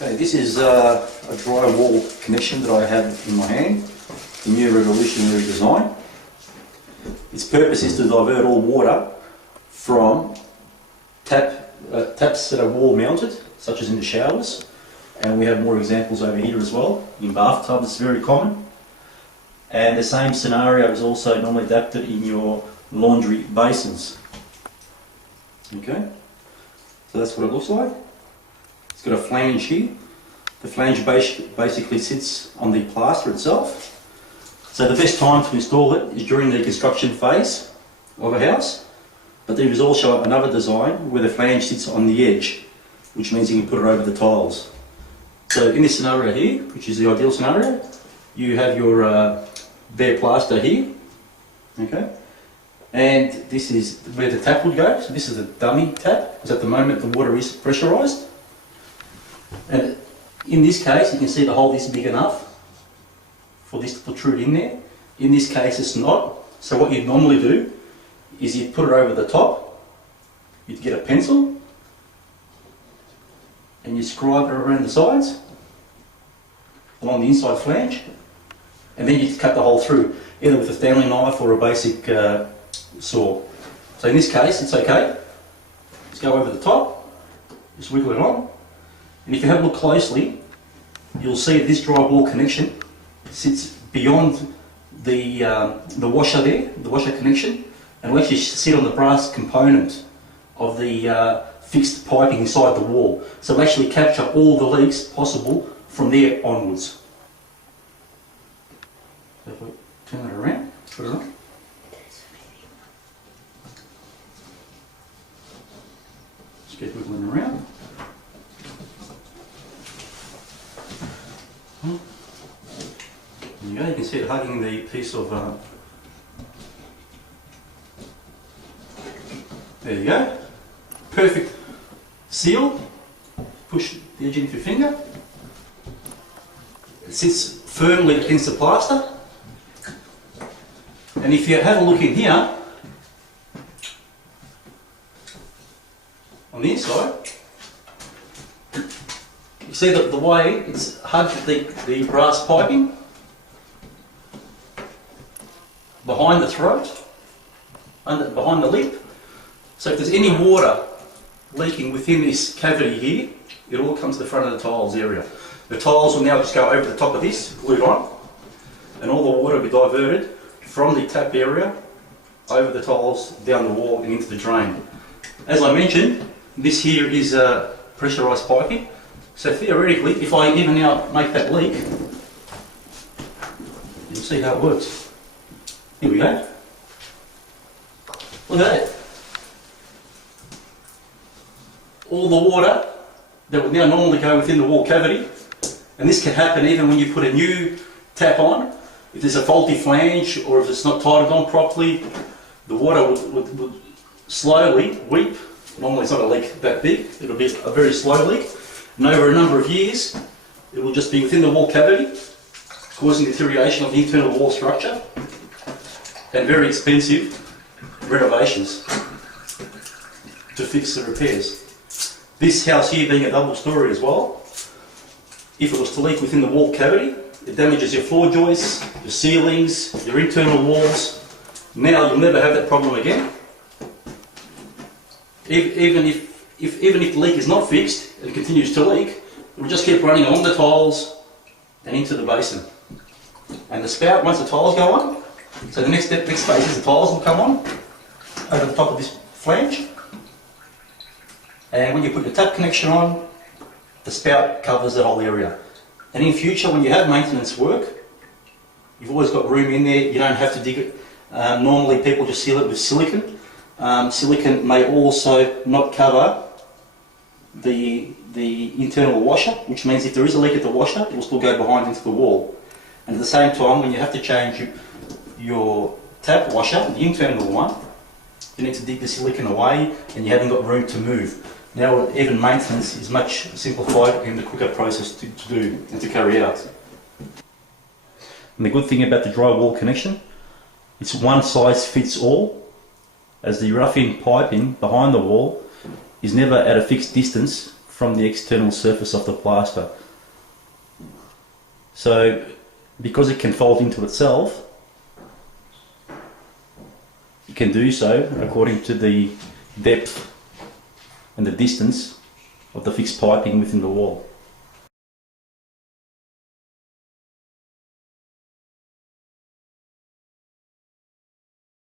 Okay, this is a dry wall connection that I have in my hand, the new revolutionary design. Its purpose is to divert all water from taps that are wall mounted, such as in the showers, and we have more examples over here as well. In bathtubs it's very common, and the same scenario is also normally adapted in your laundry basins. Okay, so that's what it looks like. It's got a flange here. The flange basically sits on the plaster itself. So the best time to install it is during the construction phase of a house. But there is also another design where the flange sits on the edge, which means you can put it over the tiles. So in this scenario here, which is the ideal scenario, you have your bare plaster here, okay? And this is where the tap would go. So this is a dummy tap, because at the moment the water is pressurised. And in this case, you can see the hole is big enough for this to protrude in there. In this case, it's not. So what you'd normally do is you'd put it over the top, you'd get a pencil, and you scribe it around the sides, along the inside flange, and then you'd cut the hole through, either with a Stanley knife or a basic saw. So in this case, it's okay. Just go over the top, just wiggle it on. And if you have a look closely, you'll see this dry wall connection sits beyond the washer there, the washer connection, and will actually sit on the brass component of the fixed piping inside the wall. So it'll actually capture all the leaks possible from there onwards. So if we turn it around, put it on. Just keep wiggling around. There you go, you can see it hugging the piece of, there you go, perfect seal. Push the edge into your finger, it sits firmly against the plaster, and if you have a look in here, on the inside, you see that the way it's hugged the brass piping behind the throat, behind the lip. So if there's any water leaking within this cavity here, it all comes to the front of the tiles area. The tiles will now just go over the top of this, glued on, and all the water will be diverted from the tap area over the tiles, down the wall and into the drain. As I mentioned, this here is pressurised piping. So theoretically, if I even now make that leak, you'll see how it works. Here we go. Look at that. All the water that would now normally go within the wall cavity, and this can happen even when you put a new tap on. If there's a faulty flange or if it's not tightened on properly, the water would slowly weep. Normally it's not a leak that big, it'll be a very slow leak. And over a number of years, it will just be within the wall cavity, causing deterioration of the internal wall structure and very expensive renovations to fix the repairs. This house here being a double story as well, if it was to leak within the wall cavity, it damages your floor joists, your ceilings, your internal walls. Now you'll never have that problem again. Even if the leak is not fixed and it continues to leak, it will just keep running along the tiles and into the basin. And the spout, once the tiles go on, so the next phase is the tiles will come on over the top of this flange. And when you put your tap connection on, the spout covers that whole area. And in future, when you have maintenance work, you've always got room in there, you don't have to dig it. Normally people just seal it with silicone. Silicone may also not cover the internal washer, which means if there is a leak at the washer, it will still go behind into the wall. And at the same time, when you have to change your tap washer, the internal one, you need to dig the silicone away and you haven't got room to move. Now even maintenance is much simplified and a quicker process to do and to carry out. And the good thing about the dry wall connection, it's one size fits all, as the rough-in piping behind the wall is never at a fixed distance from the external surface of the plaster. So because it can fold into itself, it can do so according to the depth and the distance of the fixed piping within the wall.